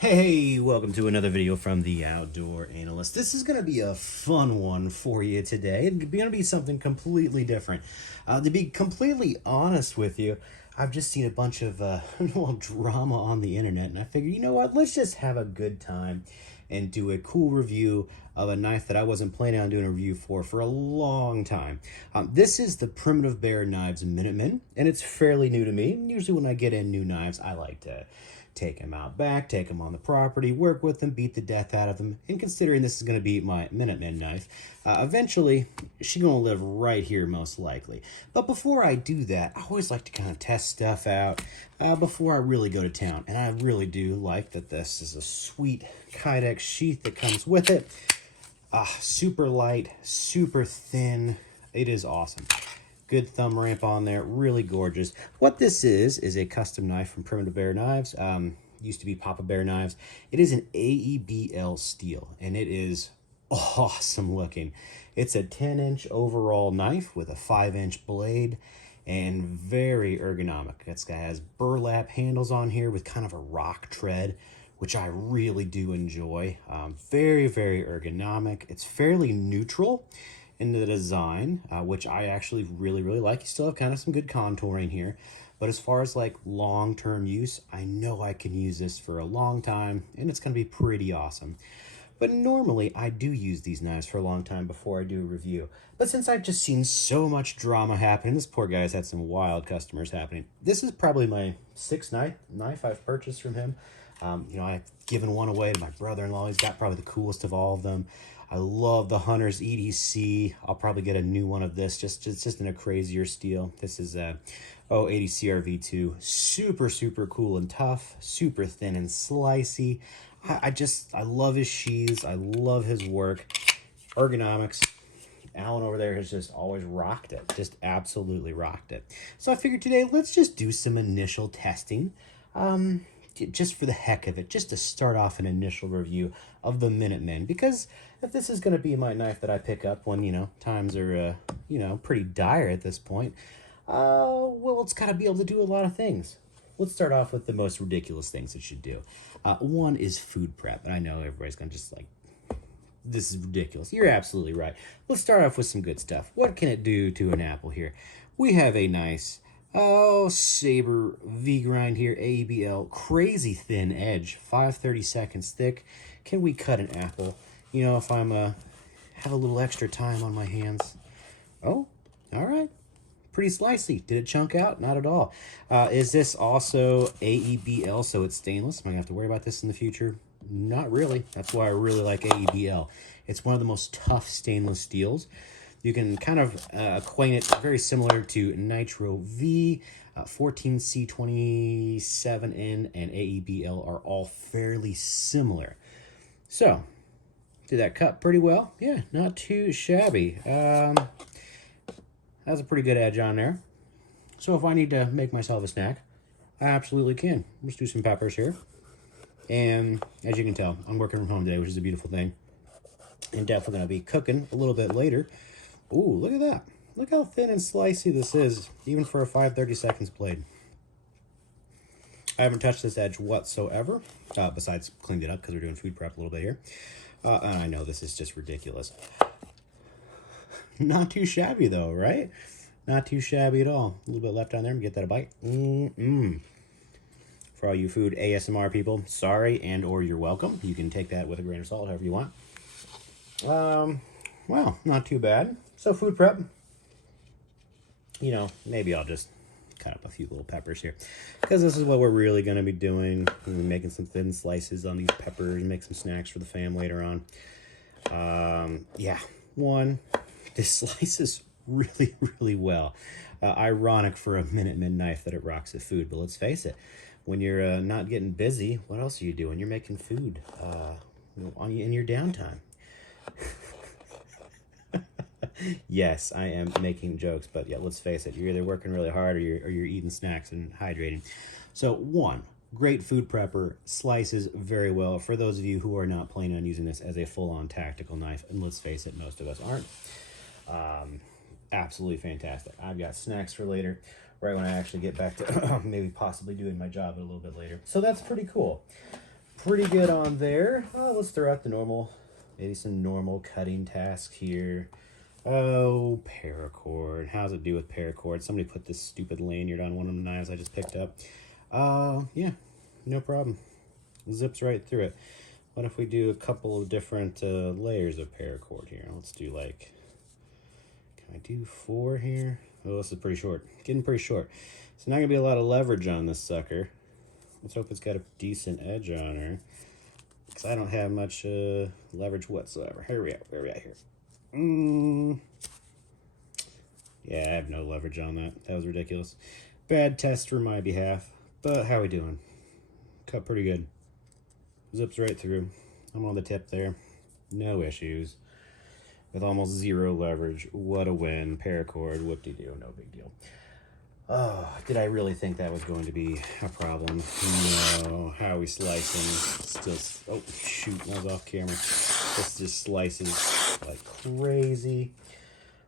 Hey, welcome to another video from the Outdoor Analyst. This is going to be a fun one for you today. It's going to be something completely different. To be completely honest with you, I've just seen a bunch of drama on the internet, and I figured, you know what, let's just have a good time and do a cool review of a knife that I wasn't planning on doing a review for a long time. This is the Primitive Bear Knives Minuteman, and it's fairly new to me. Usually when I get in new knives, I like to take them out back, take them on the property, work with them, beat the death out of them. And considering this is going to be my Minuteman knife, eventually she's going to live right here most likely. But before I do that, I always like to kind of test stuff out before I really go to town. And I really do like that this is a sweet Kydex sheath that comes with it. Super light, super thin. It is awesome. Good thumb ramp on there, really gorgeous. What this is a custom knife from Primitive Bear Knives. Used to be Papa Bear Knives. It is an AEBL steel, and it is awesome looking. It's a 10-inch overall knife with a 5-inch blade and very ergonomic. This guy has burlap handles on here with kind of a rock tread, which I really do enjoy. Very, very ergonomic. It's fairly neutral in the design, which I actually really like. You still have kind of some good contouring here, but as far as like long-term use, I know I can use this for a long time, and it's going to be pretty awesome. But normally I do use these knives for a long time before I do a review. But since I've just seen so much drama happening, this poor guy's had some wild customers happening. This is probably my sixth knife I've purchased from him. I've given one away to my brother-in-law. He's got probably the coolest of all of them. I love the Hunter's EDC. I'll probably get a new one of this, just in a crazier steel. This is a 80 CRV2. Super cool and tough, super thin and slicey. I love his sheaths. I love his work. Ergonomics. Alan over there has just always rocked it. Just absolutely rocked it. So I figured today, let's just do some initial testing. Just for the heck of it, just to start off an initial review of the Minuteman, because if this is going to be my knife that I pick up when, times are, pretty dire at this point, well, it's got to be able to do a lot of things. Let's start off with the most ridiculous things it should do. One is food prep, and I know everybody's going to just like, this is ridiculous. You're absolutely right. Let's start off with some good stuff. What can it do to an apple here? We have a nice Saber V-grind here, AEBL, crazy thin edge, 5/32 thick. Can we cut an apple? If I'm have a little extra time on my hands. Oh, all right. Pretty slicey. Did it chunk out? Not at all. Is this also AEBL, so it's stainless? Am I going to have to worry about this in the future? Not really. That's why I really like AEBL. It's one of the most tough stainless steels. You can kind of acquaint it very similar to Nitro V, 14C27N, and AEBL are all fairly similar. So, did that cut pretty well? Yeah, not too shabby. Has a pretty good edge on there. So if I need to make myself a snack, I absolutely can. Let's do some peppers here. And as you can tell, I'm working from home today, which is a beautiful thing. And definitely going to be cooking a little bit later. Ooh, look at that. Look how thin and slicey this is, even for a 5/32 blade. I haven't touched this edge whatsoever, besides cleaned it up because we're doing food prep a little bit here. And I know this is just ridiculous. Not too shabby though, right? Not too shabby at all. A little bit left on there. Get that a bite. For all you food ASMR people, sorry and or you're welcome. You can take that with a grain of salt, however you want. Well, not too bad. So food prep, maybe I'll just cut up a few little peppers here, because this is what we're really going to be doing. Making some thin slices on these peppers, make some snacks for the fam later on. Yeah, this slices really well. Ironic for a Minuteman knife that it rocks the food, but let's face it, when you're not getting busy, what else are you doing? You're making food in your downtime. Yes, I am making jokes, but yeah, let's face it, you're either working really hard or you're eating snacks and hydrating. So great food prepper, slices very well for those of you who are not planning on using this as a full-on tactical knife, and let's face it, most of us aren't. Absolutely fantastic. I've got snacks for later, right when I actually get back to maybe possibly doing my job a little bit later. So that's pretty cool. pretty good on there. Let's throw out the normal, maybe some normal cutting tasks here. Oh, paracord. How's it do with paracord? Somebody put this stupid lanyard on one of the knives I just picked up. Yeah, no problem. Zips right through it. What if we do a couple of different layers of paracord here? Let's do like, can I do 4 here? Oh, this is pretty short. Getting pretty short. So not gonna be a lot of leverage on this sucker. Let's hope it's got a decent edge on her, because I don't have much leverage whatsoever. Here we are. Where are we at here? Yeah, I have no leverage on that. That was ridiculous. Bad test for my behalf, but how we doing? Cut pretty good. Zips right through. I'm on the tip there. No issues. With almost 0 leverage. What a win. Paracord, whoop-de-doo, no big deal. Oh, did I really think that was going to be a problem? No. How are we slicing? Still, oh, shoot, that was off camera. This just slices like crazy.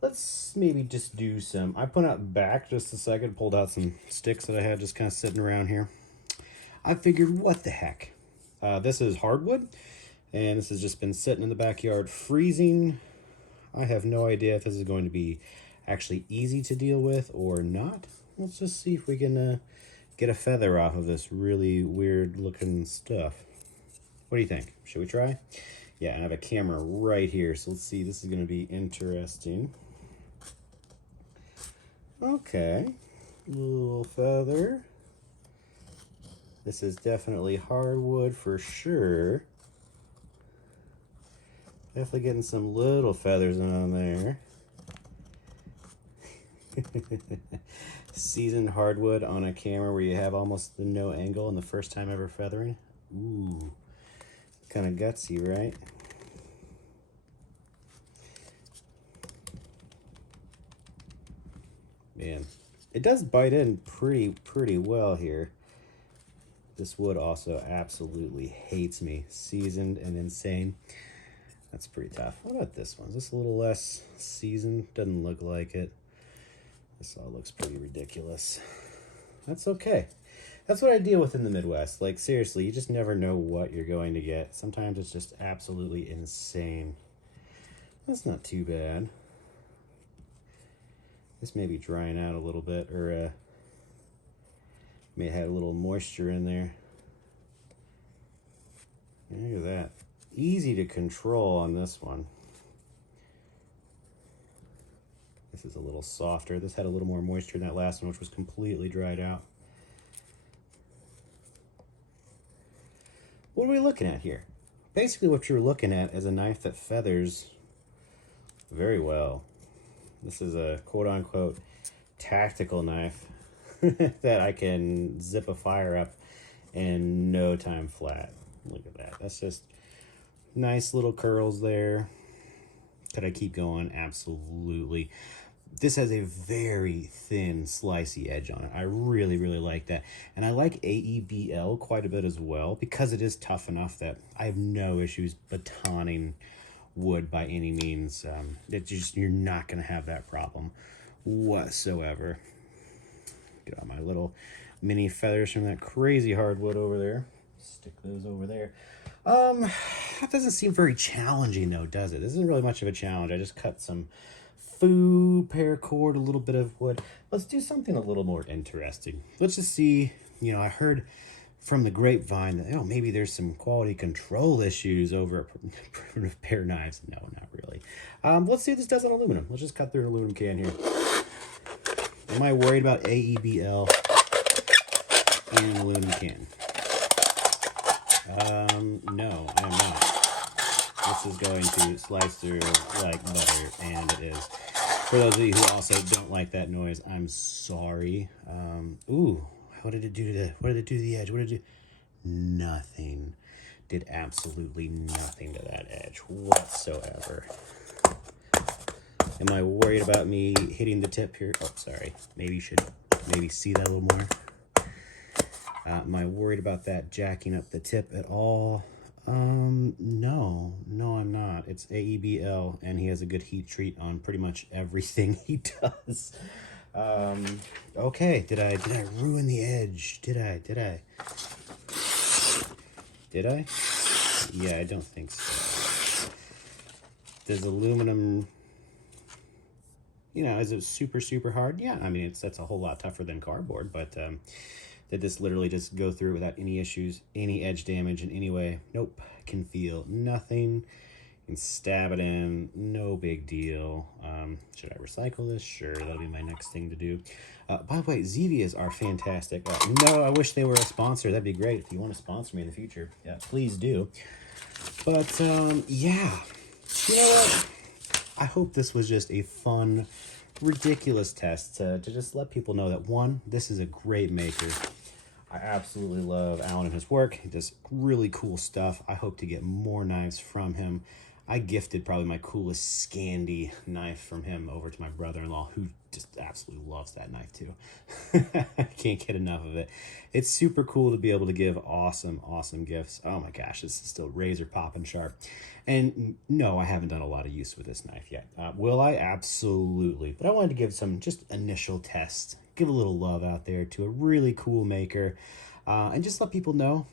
Let's maybe just do some, I put out back just a second, pulled out some sticks that I had just kind of sitting around here. I figured, what the heck? This is hardwood, and this has just been sitting in the backyard freezing. I have no idea if this is going to be actually easy to deal with or not. Let's just see if we can get a feather off of this really weird looking stuff. What do you think? Should we try? Yeah, and I have a camera right here, so let's see. This is going to be interesting. Okay, little feather. This is definitely hardwood for sure. Definitely getting some little feathers on there. Seasoned hardwood on a camera where you have almost no angle and the first time ever feathering. Ooh, kind of gutsy, right? Man, it does bite in pretty well here. This wood also absolutely hates me. Seasoned and insane. That's pretty tough. What about this one? Is this a little less seasoned? Doesn't look like it. This all looks pretty ridiculous. That's okay. That's what I deal with in the Midwest. Like, seriously, you just never know what you're going to get. Sometimes it's just absolutely insane. That's not too bad. This may be drying out a little bit, or may have had a little moisture in there. Look at that. Easy to control on this one. This is a little softer. This had a little more moisture than that last one, which was completely dried out. What are we looking at here? Basically what you're looking at is a knife that feathers very well. This is a quote-unquote tactical knife that I can zip a fire up in no time flat. Look at that. That's just nice little curls there. Could I keep going? Absolutely. This has a very thin, slicey edge on it. I really like that. And I like AEBL quite a bit as well, because it is tough enough that I have no issues batoning wood by any means. You're not going to have that problem whatsoever. Got my little mini feathers from that crazy hardwood over there. Stick those over there. That doesn't seem very challenging though, does it? This isn't really much of a challenge. I just cut some food, paracord, a little bit of wood. Let's do something a little more interesting. Let's just see, you know, I heard from the grapevine that, oh, maybe there's some quality control issues over at Primitive Bear Knives. No, not really. Let's see if this does on aluminum. Let's just cut through an aluminum can here. Am I worried about AEBL in an aluminum can? No, I am not. This is going to slice through like butter, and it is. For those of you who also don't like that noise, I'm sorry. Ooh, what did it do to the edge? What did it do? Nothing. Did absolutely nothing to that edge whatsoever. Am I worried about me hitting the tip here? Oh, sorry. Maybe you should see that a little more. Am I worried about that jacking up the tip at all? No, I'm not. It's AEBL, and he has a good heat treat on pretty much everything he does. Okay, did I ruin the edge? Did I? Did I? Yeah, I don't think so. Does aluminum, you know, is it super, super hard? Yeah, I mean, that's a whole lot tougher than cardboard, but did this literally just go through without any issues, any edge damage in any way? Nope, can feel nothing. You can stab it in, no big deal. Should I recycle this? Sure, that'll be my next thing to do. By the way, Zevias are fantastic. No, I wish they were a sponsor. That'd be great. If you want to sponsor me in the future, yeah, please do. But, yeah, you know what? I hope this was just a fun, ridiculous test to just let people know that, one, this is a great maker. I absolutely love Alan and his work. He does really cool stuff. I hope to get more knives from him. I gifted probably my coolest Scandi knife from him over to my brother-in-law, who just absolutely loves that knife too. I can't get enough of it. It's super cool to be able to give awesome, awesome gifts. Oh my gosh, this is still razor popping sharp. And no, I haven't done a lot of use with this knife yet. Will I? Absolutely. But I wanted to give some just initial tests, give a little love out there to a really cool maker, and just let people know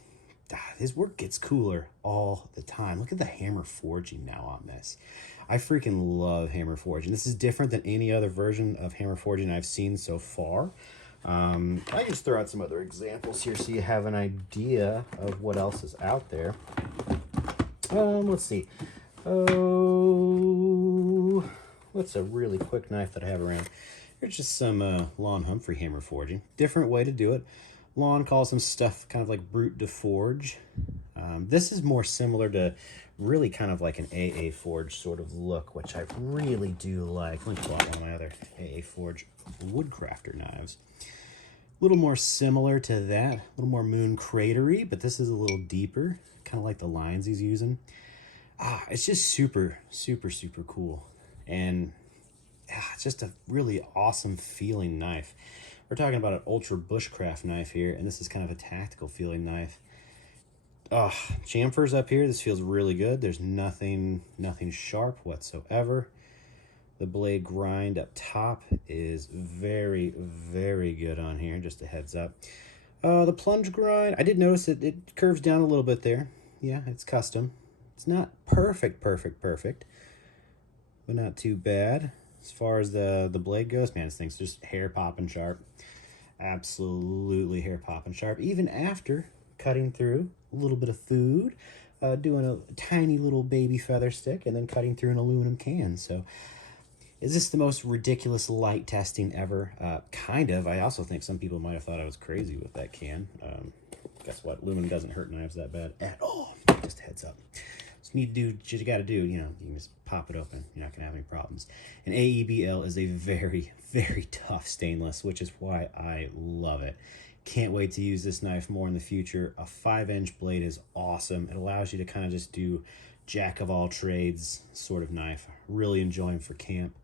his work gets cooler all the time. Look at the hammer forging now on this. I freaking love hammer forging. This is different than any other version of hammer forging I've seen so far. I just throw out some other examples here so you have an idea of what else is out there. Let's see. Oh, what's a really quick knife that I have around? Here's just some Lon Humphrey hammer forging. Different way to do it. Lon calls some stuff kind of like brute de forge. This is more similar to really kind of like an AA forge sort of look, which I really do like. Let me pull out one of my other AA forge woodcrafter knives. A little more similar to that, a little more moon cratery, but this is a little deeper, kind of like the lines he's using. It's just super, super, super cool. And it's just a really awesome feeling knife. We're talking about an ultra bushcraft knife here, and this is kind of a tactical feeling knife. Chamfers up here, this feels really good. There's nothing sharp whatsoever. The blade grind up top is very, very good on here, just a heads up. The plunge grind, I did notice it curves down a little bit there. Yeah, it's custom. It's not perfect, but not too bad. As far as the blade goes, man, this thing's just hair popping sharp. Absolutely hair popping sharp. Even after cutting through a little bit of food, doing a tiny little baby feather stick, and then cutting through an aluminum can. So is this the most ridiculous light testing ever? Kind of. I also think some people might have thought I was crazy with that can. Guess what? Aluminum doesn't hurt knives that bad at all. Just a heads up. So you need to do what you got to do. You know, you can just pop it open. You're not going to have any problems. And AEBL is a very, very tough stainless, which is why I love it. Can't wait to use this knife more in the future. A 5-inch blade is awesome. It allows you to kind of just do jack of all trades sort of knife. Really enjoying for camp.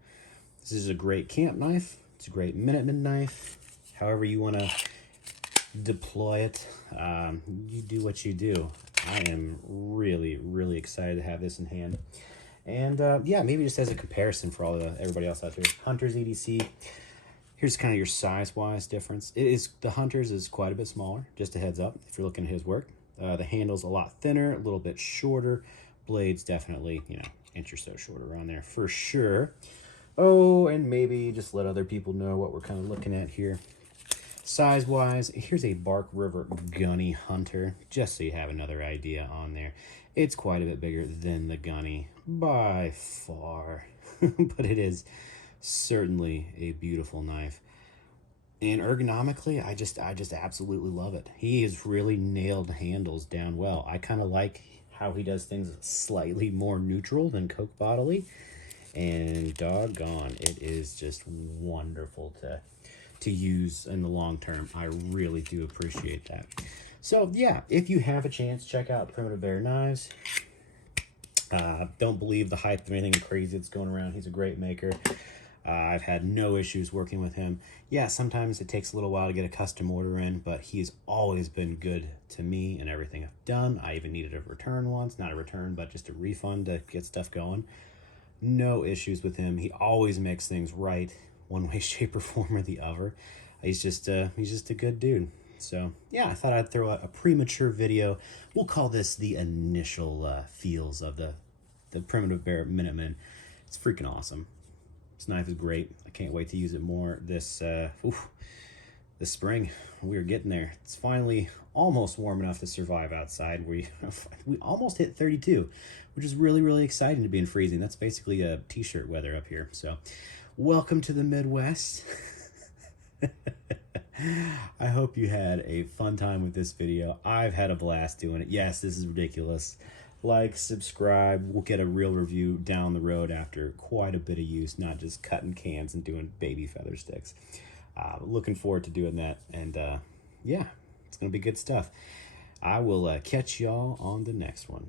This is a great camp knife. It's a great Minuteman knife. However you want to deploy it, you do what you do. I am really, really excited to have this in hand. And yeah, maybe just as a comparison for everybody else out there. Hunter's EDC. Here's kind of your size-wise difference. The Hunter's is quite a bit smaller, just a heads up if you're looking at his work. The handle's a lot thinner, a little bit shorter. Blade's definitely, inch or so shorter around there for sure. Oh, and maybe just let other people know what we're kind of looking at here. Size-wise, here's a Bark River Gunny Hunter, just so you have another idea on there. It's quite a bit bigger than the Gunny, by far, but it is certainly a beautiful knife. And ergonomically, I just absolutely love it. He has really nailed handles down well. I kind of like how he does things slightly more neutral than Coke Bodily, and doggone, it is just wonderful to use in the long term. I really do appreciate that. So yeah, if you have a chance, check out Primitive Bear Knives. Don't believe the hype of anything crazy that's going around. He's a great maker. I've had no issues working with him. Yeah, sometimes it takes a little while to get a custom order in, but he's always been good to me and everything I've done. I even needed a return once, not a return, but just a refund to get stuff going. No issues with him. He always makes things right, one way, shape, or form or the other. He's just a good dude. So yeah, I thought I'd throw out a premature video. We'll call this the initial feels of the Primitive Bear Minuteman. It's freaking awesome. This knife is great. I can't wait to use it more this spring. We're getting there. It's finally almost warm enough to survive outside. We almost hit 32, which is really, really exciting to be in freezing. That's basically a t-shirt weather up here. So welcome to the Midwest. I hope you had a fun time with this video. I've had a blast doing it. Yes, this is ridiculous. Like, subscribe. We'll get a real review down the road after quite a bit of use, not just cutting cans and doing baby feather sticks. Looking forward to doing that, and yeah, it's gonna be good stuff. I will catch y'all on the next one.